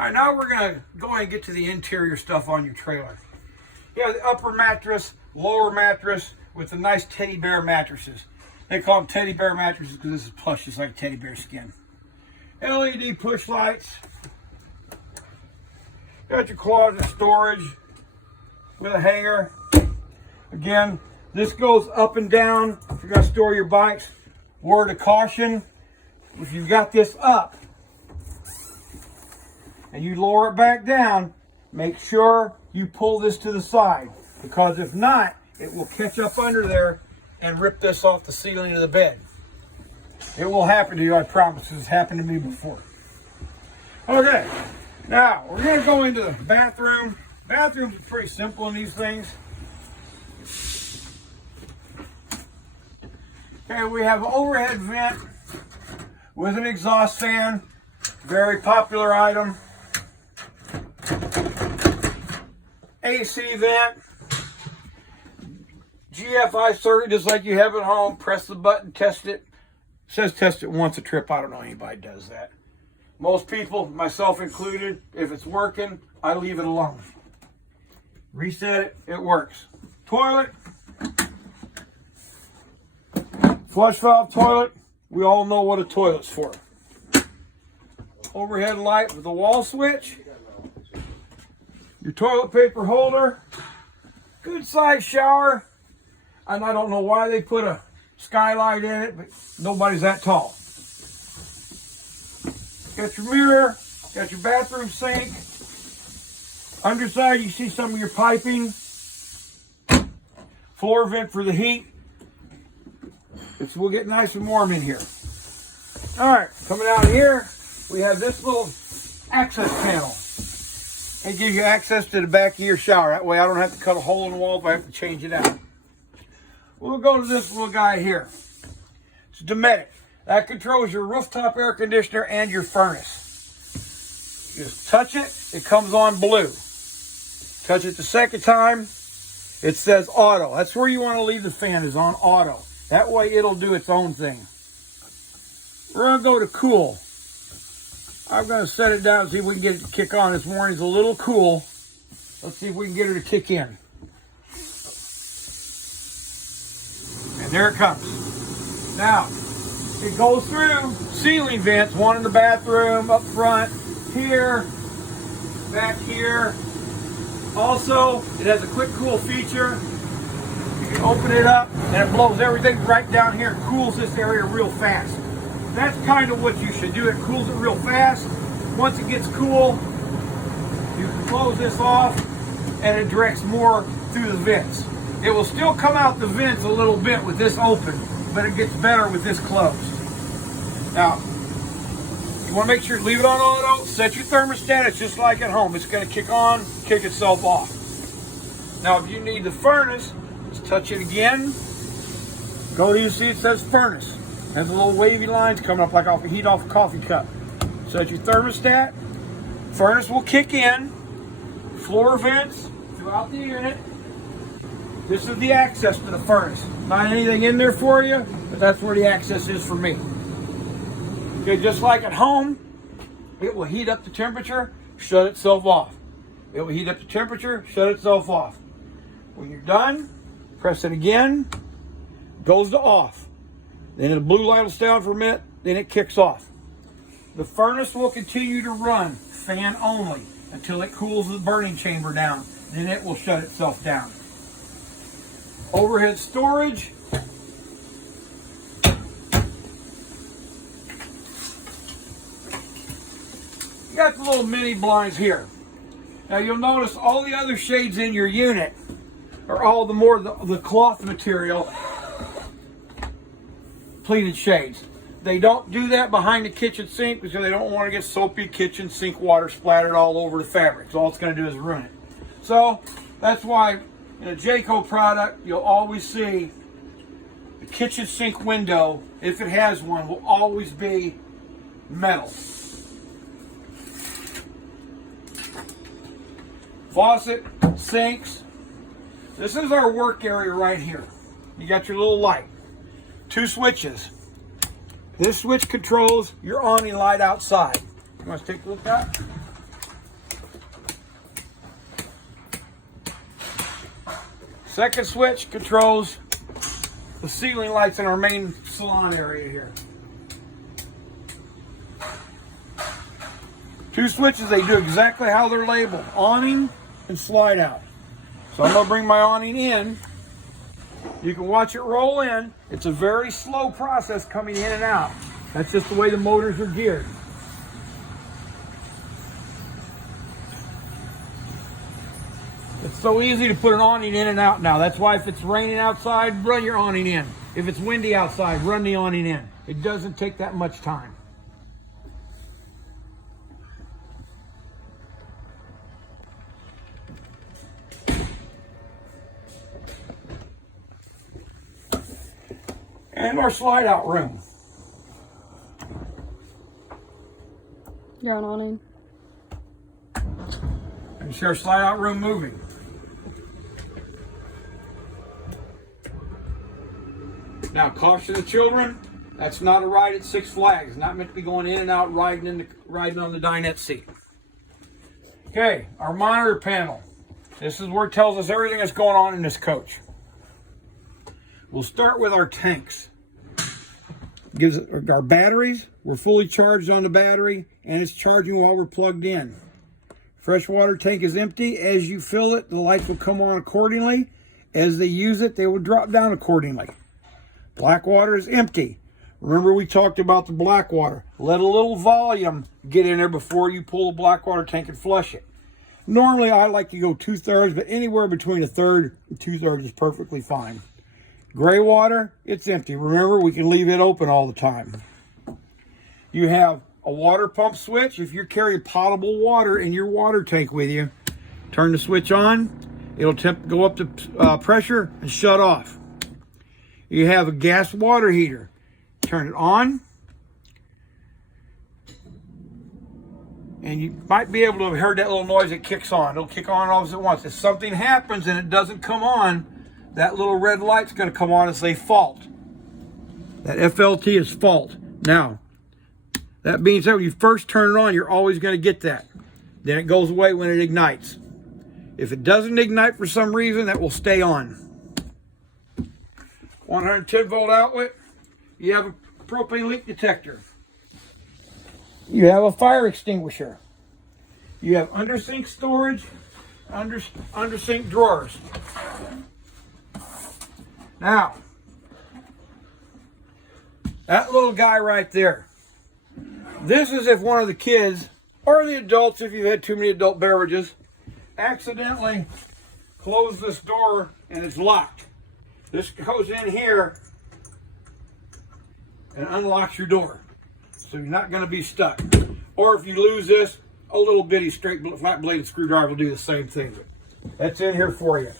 All right, now we're gonna go ahead and get to the interior stuff on your trailer. You have the upper mattress, lower mattress with the nice teddy bear mattresses. They call them teddy bear mattresses because this is plush, just like teddy bear skin. LED push lights. Got your closet storage with a hanger. Again, this goes up and down if you're gonna store your bikes. Word of caution, if you've got this up and you lower it back down, make sure you pull this to the side, because if not, it will catch up under there and rip this off the ceiling of the bed. It will happen to you, I promise. It's happened to me before. Okay, now we're gonna go into the bathroom. Bathrooms are pretty simple in these things. Okay, we have an overhead vent with an exhaust fan. Very popular item. AC vent. GFI circuit, just like you have at home. Press the button, test it. It says test it once a trip. I don't know anybody does that. Most people, myself included, if it's working, I leave it alone. Reset it, it works. Toilet. Flush valve toilet. We all know what a toilet's for. Overhead light with a wall switch. Your toilet paper holder. Good size shower. And I don't know why they put a skylight in it, but nobody's that tall. Got your mirror. Got your bathroom sink. Underside, you see some of your piping. Floor vent for the heat. We'll get nice and warm in here. All right, coming out here, we have this little access panel. It gives you access to the back of your shower. That way I don't have to cut a hole in the wall if I have to change it out. We'll go to this little guy here. It's Dometic. That controls your rooftop air conditioner and your furnace. Just touch it, it comes on blue. Touch it the second time, it says auto. That's where you want to leave the fan, is on auto. That way it'll do its own thing. We're going to go to cool. I'm going to set it down and see if we can get it to kick on. This morning's a little cool. Let's see if we can get her to kick in. And there it comes. Now, it goes through ceiling vents, one in the bathroom, up front, here, back here. Also, it has a quick cool feature. You can open it up and it blows everything right down here and cools this area real fast. That's kind of what you should do. It cools it real fast. Once it gets cool, you can close this off and it directs more through the vents. It will still come out the vents a little bit with this open, but it gets better with this closed. Now, you want to make sure, leave it on auto, set your thermostat. It's just like at home. It's going to kick on, kick itself off. Now, if you need the furnace, just touch it again. Go to, you see it says furnace. It has the little wavy lines coming up like off the heat off a coffee cup. Set your thermostat. Furnace will kick in. Floor vents throughout the unit. This is the access to the furnace. Not anything in there for you, but that's where the access is for me. Okay, just like at home, it will heat up the temperature, shut itself off. It will heat up the temperature, shut itself off. When you're done, press it again, goes to off. Then the blue light will stay on for a minute, then it kicks off. The furnace will continue to run, fan only, until it cools the burning chamber down. Then it will shut itself down. Overhead storage. You got the little mini blinds here. Now you'll notice all the other shades in your unit are all the cloth material pleated shades. They don't do that behind the kitchen sink because they don't want to get soapy kitchen sink water splattered all over the fabric. So all it's going to do is ruin it. So that's why in a Jayco product, you'll always see the kitchen sink window, if it has one, will always be metal. Faucet, sinks. This is our work area right here. You got your little light. 2 switches. This switch controls your awning light outside. You want to take a look at that? Second switch controls the ceiling lights in our main salon area here. Two switches, they do exactly how they're labeled, awning and slide out. So I'm gonna bring my awning in. You can watch it roll in. It's a very slow process coming in and out. That's just the way the motors are geared. It's so easy to put an awning in and out now. That's why if it's raining outside, run your awning in. If it's windy outside, run the awning in. It doesn't take that much time. And our slide out room. You're on awning. And see our slide out room moving. Now, caution the children. That's not a ride at Six Flags. Not meant to be going in and out riding on the dinette seat. Okay, our monitor panel. This is where it tells us everything that's going on in this coach. We'll start with our tanks. Gives our batteries. We're fully charged on the battery, and it's charging while we're plugged in. Freshwater tank is empty. As you fill it, the lights will come on accordingly. As they use it, they will drop down accordingly. Black water is empty. Remember, we talked about the black water. Let a little volume get in there before you pull the black water tank and flush it. Normally, I like to go 2/3, but anywhere between 1/3 and 2/3 is perfectly fine. Gray water, it's empty. Remember, we can leave it open all the time. You have a water pump switch. If you're carrying potable water in your water tank with you, turn the switch on. It'll go up to pressure and shut off. You have a gas water heater. Turn it on. And you might be able to have heard that little noise that kicks on. It'll kick on all at once. If something happens and it doesn't come on, that little red light's going to come on and say fault. That FLT is fault. Now, that being said, when you first turn it on, you're always going to get that. Then it goes away when it ignites. If it doesn't ignite for some reason, that will stay on. 110 volt outlet. You have a propane leak detector. You have a fire extinguisher. You have under-sink storage, under-sink drawers. Now, that little guy right there, this is if one of the kids, or the adults if you've had too many adult beverages, accidentally close this door and it's locked. This goes in here and unlocks your door. So you're not going to be stuck. Or if you lose this, a little bitty straight flat bladed screwdriver will do the same thing. That's in here for you.